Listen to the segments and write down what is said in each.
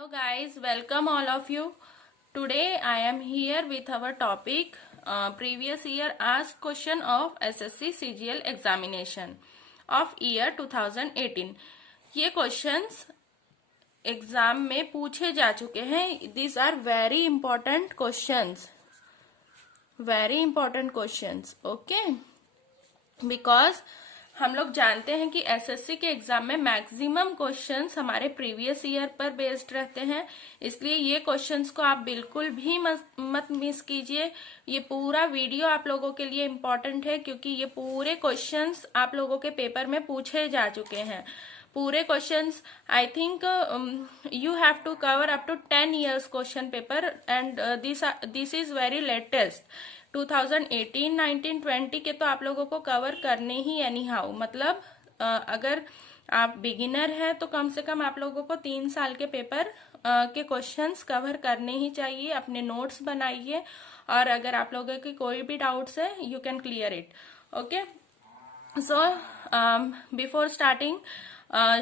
Hello guys, welcome all of you. Today I am here with our topic previous year asked question of SSC CGL examination of year 2018. ये questions exam में पूछे जा चुके हैं. These are very important questions. Very important questions. Okay? Because हम लोग जानते हैं कि एसएससी के एग्जाम में मैक्सिमम क्वेश्चंस हमारे प्रीवियस ईयर पर बेस्ड रहते हैं, इसलिए ये क्वेश्चंस को आप बिल्कुल भी मत मिस कीजिए. ये पूरा वीडियो आप लोगों के लिए इम्पोर्टेंट है क्योंकि ये पूरे क्वेश्चंस आप लोगों के पेपर में पूछे जा चुके हैं. पूरे questions I think you have to cover up to 10 years question paper and this is very latest. 2018, 19, 20 के तो आप लोगों को कवर करने ही एनी हाउ. मतलब अगर आप बिगिनर हैं तो कम से कम आप लोगों को 3 साल के पेपर के क्वेश्चंस कवर करने ही चाहिए. अपने नोट्स बनाइए और अगर आप लोगों की कोई भी डाउट्स है you can clear it. Okay, so before starting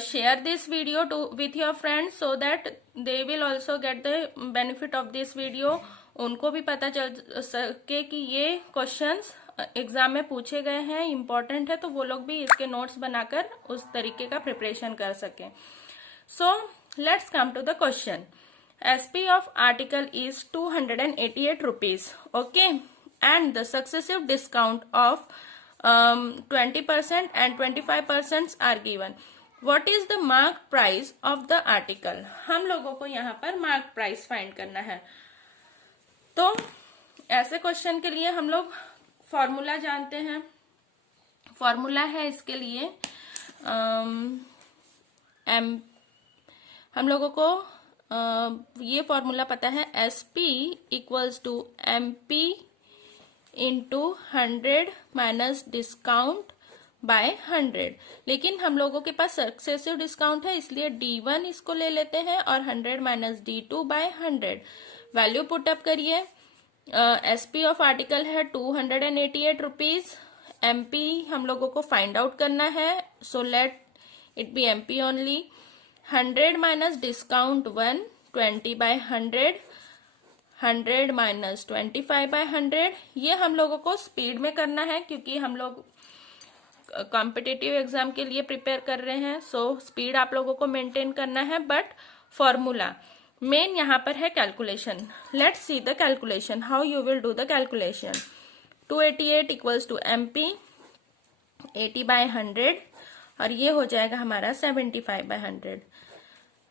share this video with your friends so that they will also get the benefit of this video. उनको भी पता चल सके कि ये क्वेश्चंस एग्जाम में पूछे गए हैं, इम्पोर्टेंट है, तो वो लोग भी इसके नोट्स बनाकर उस तरीके का प्रिपरेशन कर सकें. So let's come to the question. SP of article is 288 rupees. Okay, and the successive discount of 20% and 25% are given. What is the mark price of the article? हम लोगों को यहाँ पर मार्क प्राइस फाइंड करना है. तो ऐसे question के लिए हम लोग फॉर्मूला जानते हैं. फॉर्मूला है इसके लिए हम लोगों को ये फॉर्मूला पता है. SP equals to MP into 100 minus discount by 100. लेकिन हम लोगों के पास सक्सेसिव डिस्काउंट है इसलिए D1 इसको ले लेते हैं और 100 minus D2 by 100. Value put up करिए. SP ऑफ आर्टिकल है 288 रुपीज. MP हम लोगों को फाइंड आउट करना है, so let it be MP only. 100 minus discount 1, 20 by 100, 100 minus 25 by 100. ये हम लोगों को स्पीड में करना है क्योंकि हम लोग कॉम्पिटिटिव एग्जाम के लिए प्रिपेयर कर रहे हैं. सो स्पीड आप लोगों को मेंटेन करना है. बट फॉर्मूला मेन यहाँ पर है calculation. Let's see the calculation, how you will do the calculation. 288 equals to MP 80 by 100 और ये हो जाएगा हमारा 75 बाय 100.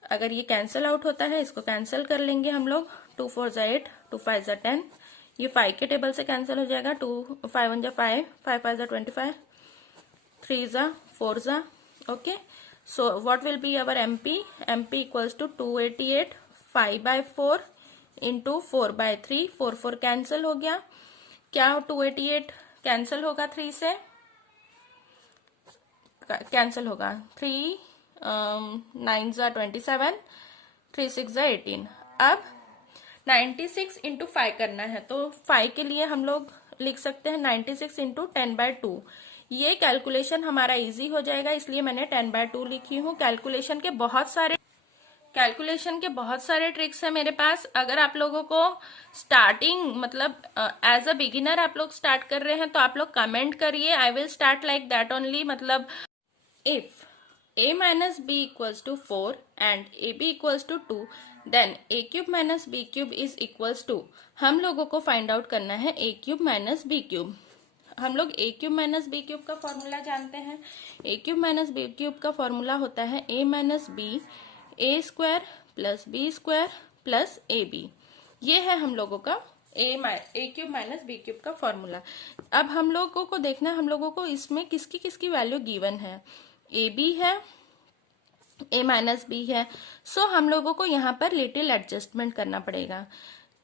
अगर ये कैंसिल आउट होता है इसको कैंसिल कर लेंगे हम लोग. 2 4 जा 8, 2 5 जा 10. ये 5 के टेबल से कैंसिल हो जाएगा. 2 5 1 जा 5, 5 5 जा 25, 3 जा 4 जा. Okay, so what will be our MP? MP equals to 288 5 by 4 into 4 by 3. 4 4 cancel हो गया. क्या 288 कैंसिल होगा 3 से? कैंसिल होगा. 3 9 जा 27, 3 6 जा 18. अब 96 इंटू 5 करना है तो 5 के लिए हम लोग लिख सकते हैं 96 इंटू 10 बाय 2. ये कैलकुलेशन हमारा इजी हो जाएगा इसलिए मैंने 10 बाय 2 लिखी हूँ. कैलकुलेशन के बहुत सारे ट्रिक्स है मेरे पास. अगर आप लोगों को स्टार्टिंग मतलब एज अ बिगिनर आप लोग स्टार्ट कर रहे हैं तो आप लोग कमेंट करिए. I will start like that only. मतलब if A minus B equals to 4 and AB equals to 2 then A cube minus B cube is equals to, हम लोगों को फाइंड आउट करना है A cube minus B cube. हम लोग A cube minus B cube का formula जानते हैं. A cube minus B cube का फॉर्मूला होता है A minus B A square plus B square plus AB. ये है हम लोगों का A cube minus B cube का फॉर्मूला. अब हम लोगों को देखना है हम लोगों को इसमें किसकी किसकी वैल्यू गिवन है. AB है, A माइनस B है. सो हम लोगों को यहाँ पर लिटिल एडजस्टमेंट करना पड़ेगा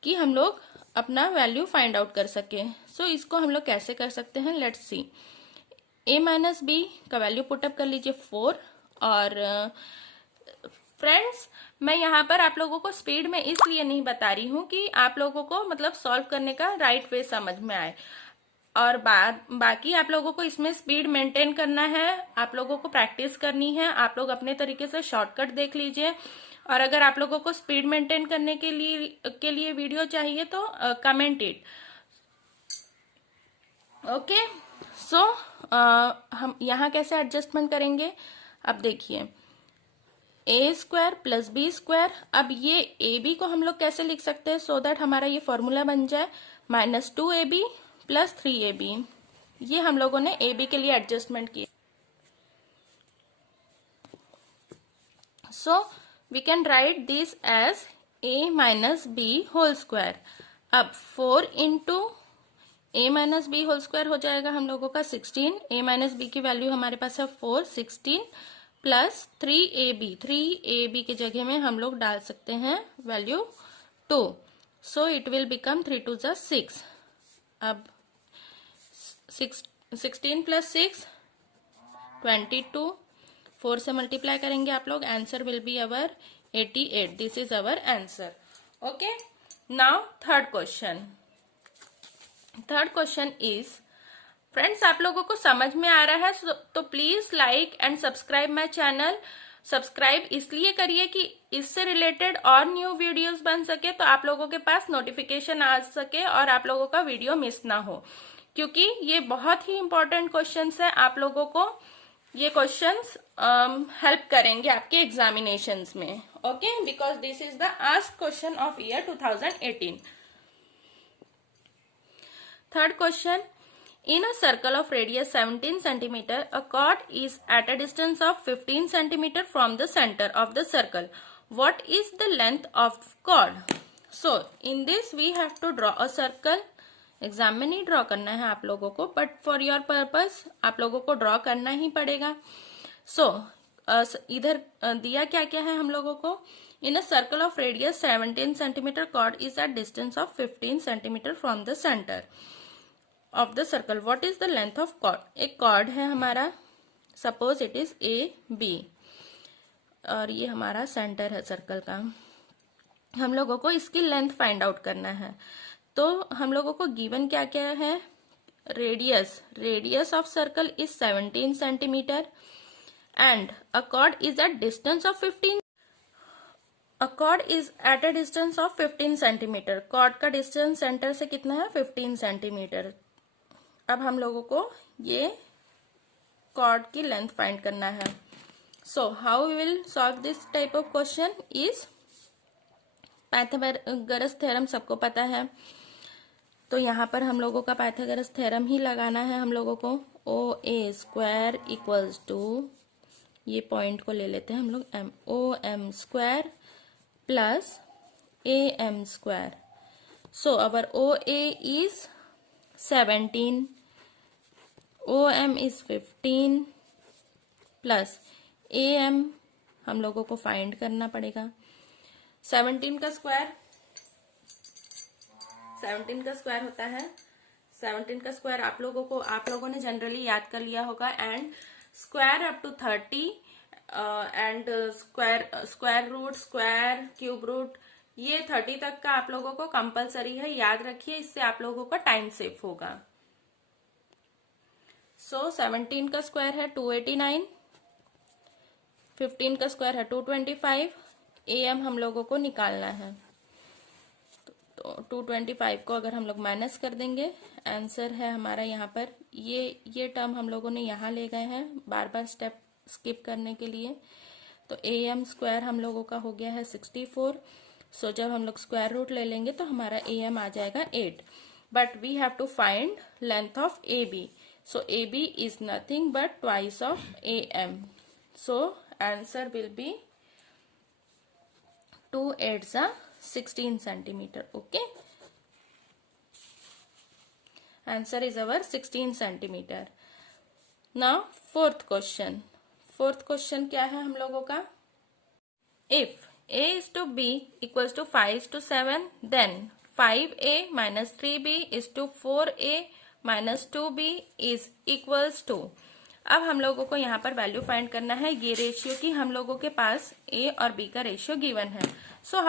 कि हम लोग अपना वैल्यू फाइंड आउट कर सके. सो इसको हम लोग कैसे कर सकते हैं, let's see. A minus B का वैल्यू पुटअप कर लीजिए 4. और फ्रेंड्स मैं यहाँ पर आप लोगों को स्पीड में इसलिए नहीं बता रही हूँ कि आप लोगों को मतलब सॉल्व करने का राइट वे समझ में आए. और बाकी आप लोगों को इसमें स्पीड मेंटेन करना है, आप लोगों को प्रैक्टिस करनी है. आप लोग अपने तरीके से शॉर्टकट देख लीजिए और अगर आप लोगों को स्पीड मेंटेन करने के लिए वीडियो चाहिए तो कमेंट इट। ओके, सो हम यहाँ कैसे एडजस्टमेंट करेंगे, अब देखिए ए स्क्वायर प्लस बी स्क्वायर। अब ये ए बी को हम लोग कैसे लिख सकते हैं, सो दैट हमारा ये फॉर्मूला बन जाए -2ab प्लस 3ab। ये हम लोगों ने ए बी के लिए एडजस्टमेंट किया। So we can write this as a minus b whole square. अब 4 into a minus b whole square हो जाएगा हम लोगों का 16। a माइनस बी की वैल्यू हमारे पास है 4, 16 प्लस 3ab की जगह में हम लोग डाल सकते हैं value 2। So it will become 3 2 जा 6। अब 16 प्लस 6 22, 4 से मल्टीप्लाई करेंगे आप लोग, answer will be our 88। This is our answer. Okay, now third question. Third question is, friends आप लोगों को समझ में आ रहा है तो please like and subscribe my channel. Subscribe इसलिए करिए कि इससे रिलेटेड और न्यू वीडियोस बन सके, तो आप लोगों के पास नोटिफिकेशन आ सके और आप लोगों का वीडियो मिस ना हो, क्योंकि ये बहुत ही इंपॉर्टेंट क्वेश्चंस है। आप लोगों को ये क्वेश्चंस हेल्प करेंगे आपके एग्जामिनेशंस में। Okay, because this is the asked question of year 2018। Third question, in a circle of radius 17 cm, a chord is at a distance of 15 cm from the center of the circle. What is the length of chord? So, in this we have to draw a circle. Exam में नहीं draw करना है आप लोगों को, but for your purpose आप लोगों को ड्रॉ करना ही पड़ेगा। सो इधर दिया क्या क्या है हम लोगों को, in a circle of radius 17 centimetre chord is at distance of 15 centimetre from the centre of the circle. What is the length of chord? एक कॉर्ड है हमारा, suppose it is A B, और ये हमारा सेंटर है circle का। हम लोगों को इसकी लेंथ फाइंड आउट करना है। तो हम लोगों को गिवन क्या क्या है, radius of circle is 17 centimetre and a chord is at distance of 15। A chord is at a distance of 15 centimetre. Chord का डिस्टेंस सेंटर से कितना है, 15 सेंटीमीटर। अब हम लोगों को ये कॉर्ड की लेंथ फाइंड करना है। So how we will solve this type of question is, Pythagoras theorem सबको पता है, तो यहाँ पर हम लोगों का पाइथागोरस थ्योरम ही लगाना है हम लोगों को। O A square equals to, ये पॉइंट को ले लेते हैं हम लोग, M, O M square plus A M square. So our O A is 17, O M is 15 plus A M हम लोगों को फाइंड करना पड़ेगा। 17 का स्क्वायर होता है, 17 का स्क्वायर आप लोगों ने जनरली याद कर लिया होगा, and square up to 30 and square root, square, cube root, ये 30 तक का आप लोगों को कंपलसरी है, याद रखिए, इससे आप लोगों का टाइम सेव होगा। सो 17 का स्क्वायर है 289, 15 का स्क्वायर है 225, ए एम हम लोगों को निकालना है। तो 225 को अगर हम लोग माइनस कर देंगे, आंसर है हमारा यहाँ पर, ये टर्म हम लोगों ने यहाँ ले गए हैं बार बार स्टेप स्किप करने के लिए। तो ए एम स्क्वायर हम लोगों का हो गया है 64। सो जब हम लोग स्क्वायर रूट ले लेंगे तो हमारा ए एम आ जाएगा 8, but we have to find length of A B. So A B is nothing but twice of A M. So answer will be 2 8 जा 16 centimeter. Okay, answer is our 16 centimeter. Now fourth question क्या है हम लोगों का, if a is to b equals to 5 is to 7, then 5a minus 3b is to 4a minus 2b is equals to। अब हम लोगों को यहाँ पर वैल्यू फाइंड करना है ये रेशियो की, हम लोगों के पास a और b का रेशियो गिवन है। So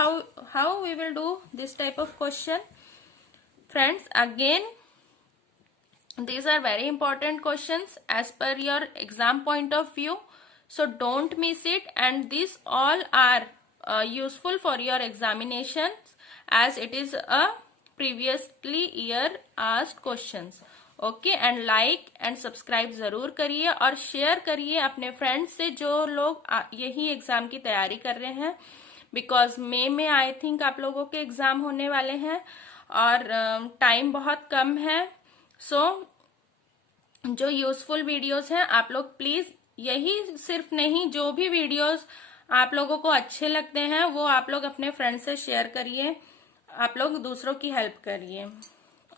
how we will do this type of question? Friends, again these are very important questions as per your exam point of view, so don't miss it, and these all are useful for your examinations as it is a previously year asked questions. Okay, and like and subscribe जरूर करिए और share करिए अपने friends से जो लोग यही exam की तैयारी कर रहे हैं, बिकॉज मई में आई थिंक आप लोगों के एग्जाम होने वाले हैं और टाइम बहुत कम है. सो जो यूजफुल वीडियोस हैं आप लोग प्लीज, यही सिर्फ नहीं, जो भी वीडियोस आप लोगों को अच्छे लगते हैं वो आप लोग अपने फ्रेंड्स से शेयर करिए, आप लोग दूसरों की हेल्प करिए.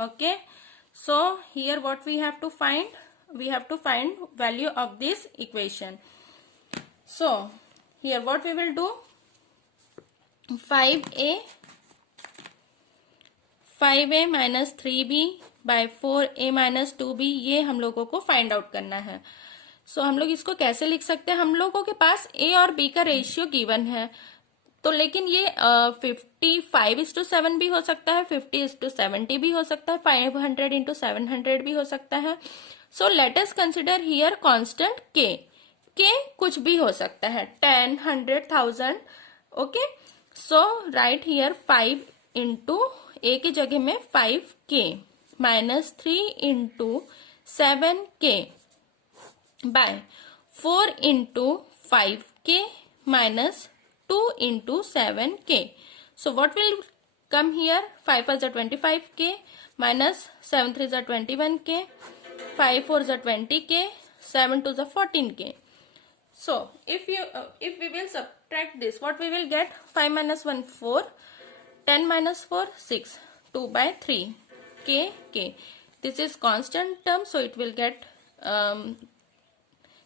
Okay, so here what we have to find value of this equation. So here what we will do, 5a minus 3b by 4a minus 2b ये हम लोगों को फाइंड आउट करना है. सो हम लोग इसको कैसे लिख सकते हैं, हम लोगों के पास a और b का रेशियो गिवन है, तो लेकिन ये 55:7 भी हो सकता है, 50:70 भी हो सकता है, 500:700 भी हो सकता है. So let us consider here constant k कुछ भी हो सकता है, 10, 100, 1000. Okay, so write here 5 into a की जगह में 5k minus 3 into 7k by 4 into 5k minus 2 into 7k. So what will come here? 5 5s are 25k minus 7 3s are 21k, 5 4s are 20k, 7 2s are 14k. So if we will subtract this, what we will get? 5 minus 1 4, 10 minus 4 6, 2 by 3 k. This is constant term, so it will get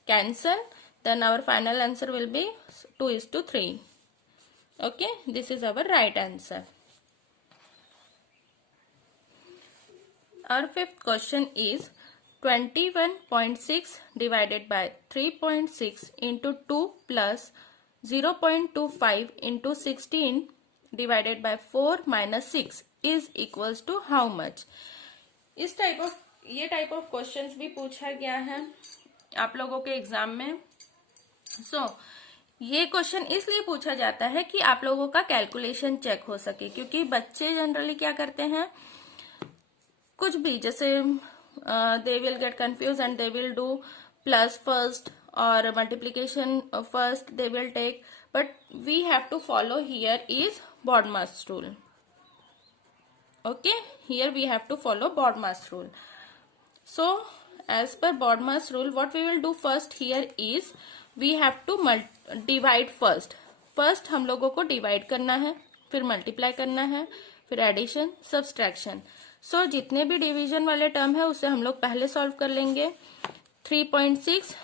cancel. Then our final answer will be 2:3. Okay, this is our right answer. Our fifth question is 21.6 divided by 3.6 into 2 plus 0.25 into 16 divided by 4 minus 6 is equals to how much? ये type of questions भी पूछा गया है आप लोगों के exam में. सो ये क्वेश्चन इसलिए पूछा जाता है कि आप लोगों का कैलकुलेशन चेक हो सके, क्योंकि बच्चे जनरली क्या करते हैं, कुछ भी जैसे they will get confuse and they will do plus first और multiplication first they will take, but we have to follow here is BODMAS rule. Okay, here we have to follow BODMAS rule. So as per BODMAS rule, what we will do first here is we have to divide first हम लोगों को divide करना है, फिर multiply करना है, फिर addition, subtraction. सो जितने भी डिवीजन वाले टर्म है उसे हम लोग पहले सॉल्व कर लेंगे. 3.6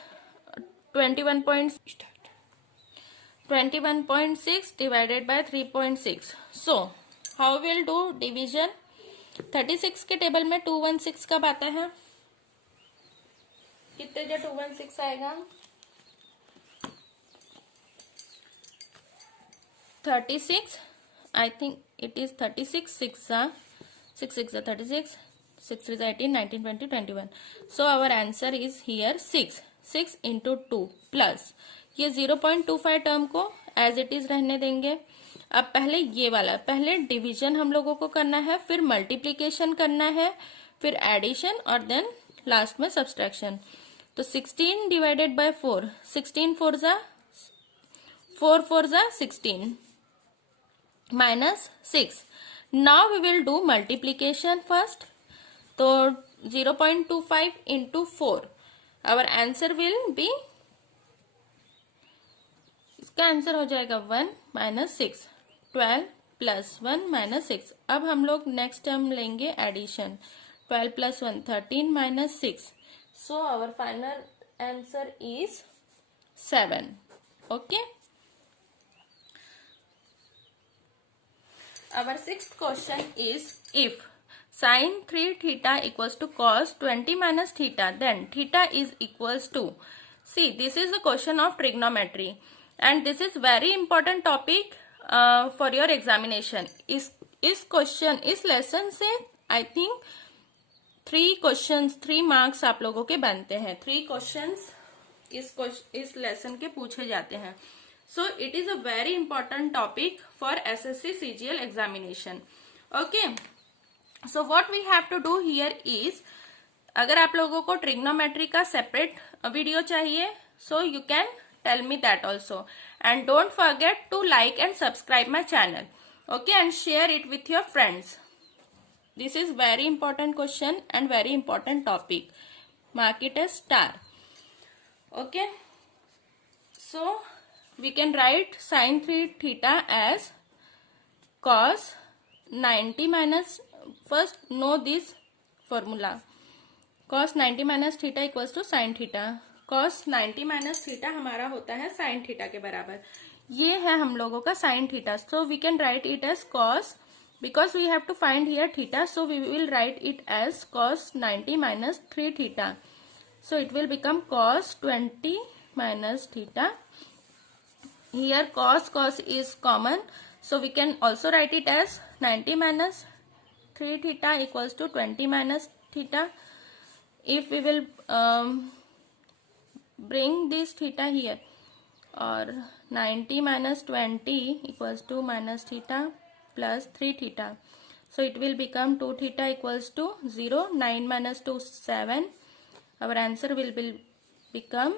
21.6 divided by 3.6. So how will do division. 36 के टेबल में 216 कब आता है, कितने जो 216 आएगा, 36. I think it is 36. 6 6 are 36, 6 3 are 18, 19 20 21. So our answer is here 6 into 2 plus ये 0.25 टर्म को एज इट इज रहने देंगे. अब पहले ये वाला, पहले डिवीजन हम लोगों को करना है, फिर मल्टीप्लीकेशन करना है, फिर एडिशन और देन लास्ट में सब्सट्रैक्शन. तो 16 डिवाइडेड बाय 4, 16 4 जा 4 4 जा 16 minus 6. Now we will do multiplication first. तो 0.25 into 4. Our answer will be, इसका आंसर हो जाएगा 1 minus 6. 12 plus 1 minus 6. अब हम लोग नेक्स्ट टर्म लेंगे addition. 12 plus 1 13 minus 6. So our final answer is 7. Okay. Our sixth question is, if sin 3 theta equals to cos 20 minus theta, then theta is equals to, see this is a question of trigonometry and this is very important topic for your examination. इस question, इस lesson से I think 3 marks आप लोगों के बनते हैं. 3 questions इस lesson के पूछे जाते हैं. So it is a very important topic for SSC CGL examination. Okay. So what we have to do here is, अगर आप लोगों को ट्रिग्नोमेट्री का सेपरेट वीडियो चाहिए, so you can tell me that also. And don't forget to like and subscribe my channel. Okay, and share it with your friends. This is very important question and very important topic. Mark it as star. Okay. So we can write sin 3 theta as cos 90 minus, first know this formula. Cos 90 minus theta equals to sin theta. Cos 90 minus theta हमारा होता है sin theta के बराबर. ये है हम लोगों का sin theta. So we can write it as cos, because we have to find here theta. So we will write it as cos 90 minus 3 theta. So it will become cos 20 minus theta. Here cos is common. So we can also write it as 90 minus 3 theta equals to 20 minus theta. If we will bring this theta here, or 90 minus 20 equals to minus theta plus 3 theta. So it will become 2 theta equals to 0. 9 minus 2 7. Our answer will become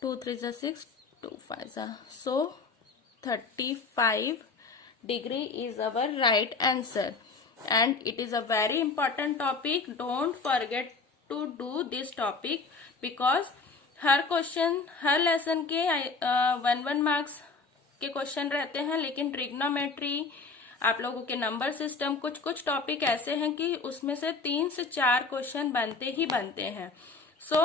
2 3 is 6, 2 5 is. So 35 degree is our right answer. And it is a very important topic. Don't forget to do this topic, because her question, her lesson के 1 marks के question रहते हैं, लेकिन trigonometry, आप लोगों के number system, कुछ topic ऐसे हैं कि उसमें से 3 से 4 क्वेश्चन बनते ही बनते हैं. So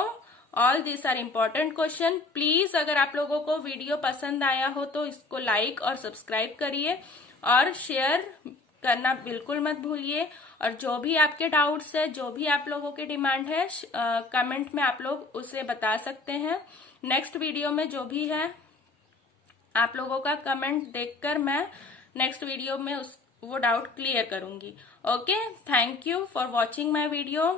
all this are important question. Please अगर आप लोगों को वीडियो पसंद आया हो तो इसको लाइक और सब्सक्राइब करिए, और शेयर करना बिल्कुल मत भूलिए. और जो भी आपके डाउट्स है, जो भी आप लोगों की डिमांड है, कमेंट में आप लोग उसे बता सकते हैं. नेक्स्ट वीडियो में जो भी है, आप लोगों का कमेंट देखकर मैं नेक्स्ट वीडियो में वो डाउट क्लियर करूंगी. Okay, thank you for watching my video.